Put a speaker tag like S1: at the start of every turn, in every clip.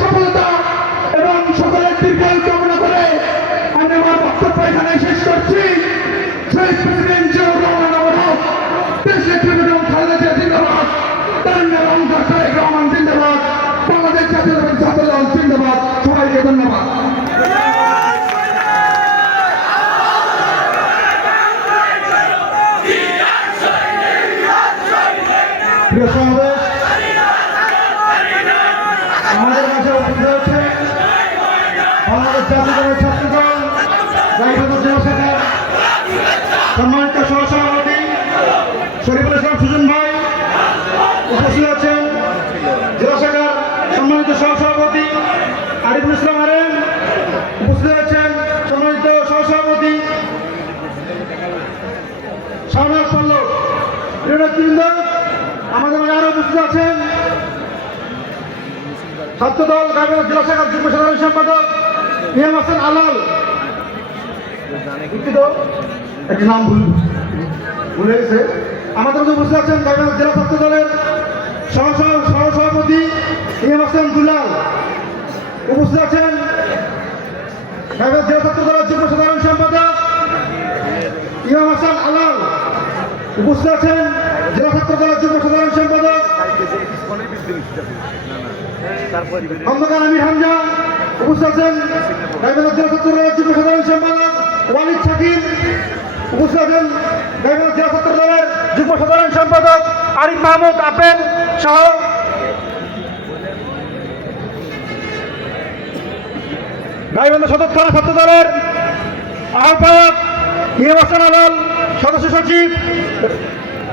S1: সফলতা এবং সকলের দীর্ঘায়ু কামনা করে আমি আমার বক্তব্য এখানে শেষ করছি। শহীদ প্রেসিডেন্ট জিয়াউর রহমান অবরোধ দেশের প্রেসিডেন্ট খালেদা জিয়া জিন্দাবাদ। তারুণ্যের অহংকার তারেক রহমান, জিন্দাবাদ।
S2: প্রিয় সমাবেশ আমাদের মাঝে উপস্থিত হচ্ছে বাংলাদেশ জাতীয় ছাত্র দল গাইবান্ধা জেলা সম্মানিত সহসভাপতি শরীফুল ইসলাম সুজন ভাই উপস্থিত আছেন। জেলা সম্মানিত সহসভাপতি আরিফুল ইসলাম আরেন উপস্থিত আছেন। সম্মানিত সহসভাপতি শাহনাজ পল্লব আমাদের আরও উপস্থিত আছেন। ছাত্র দল গাইবান্ধা জেলা শাখার যুগ্ম সাধারণ সম্পাদক নিয়াম হাসান আলাল। একটি নাম ভুল, ভুলে গেছে। আমাদের মধ্যে উপস্থিত আছেন গাইবান্ধা জেলা ছাত্র দলের সহ সহ- সহসভাপতি নিয়াম হাসান দুলাল। উপস্থিত আছেন গাইবান্ধা জেলা ছাত্র দলের যুগ্ম সাধারণ সম্পাদক ইমাম হাসান আলাল। উপস্থিত আছেন জেলা ছাত্র দলের যুগ্ম সাধারণ সম্পাদক খন্দকার আমির হামজা, উপস্থিত আছেন গাইবান্ধা জেলা ছাত্র দলের যুগ্ম সাধারণ সম্পাদক ওয়ালিদ শাকির, উপস্থিত আছেন গাইবান্ধা জেলা ছাত্র দলের যুগ্ম সাধারণ সম্পাদক আরিফ মাহমুদ আপেল সহ গাইবান্ধা সদর থানা ছাত্র আহ্বায়ক সদস্য সচিব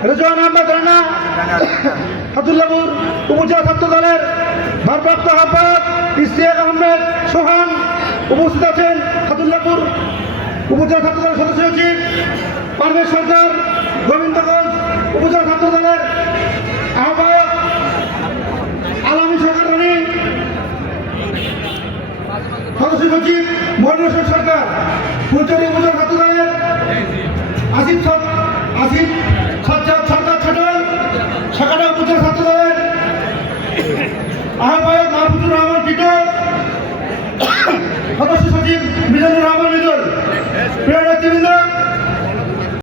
S2: রেজওয়ান আহমদ রানা হাতুল্লাপুর উপজেলা ছাত্র দলের ভারপ্রাপ্ত আহ্বায়ক ইশতিয়াক আহমেদ সোহান উপস্থিত আছেন হাতুল্লাপুর উপজেলা ছাত্র দলের সদস্য সচিব, পারভেজ সরকার গোবিন্দগঞ্জ উপজেলা ছাত্র দলের আহ্বায়ক আলামী সরকার রানী, সদস্য সচিব হোসেন সরকার ফুলচুরি উপজেলা আহ্বায়ক মাহফুজুর রহমান টিটন সদস্য সচিব মিজানুর রহমান মিজল প্রিয় নেতৃবৃন্দ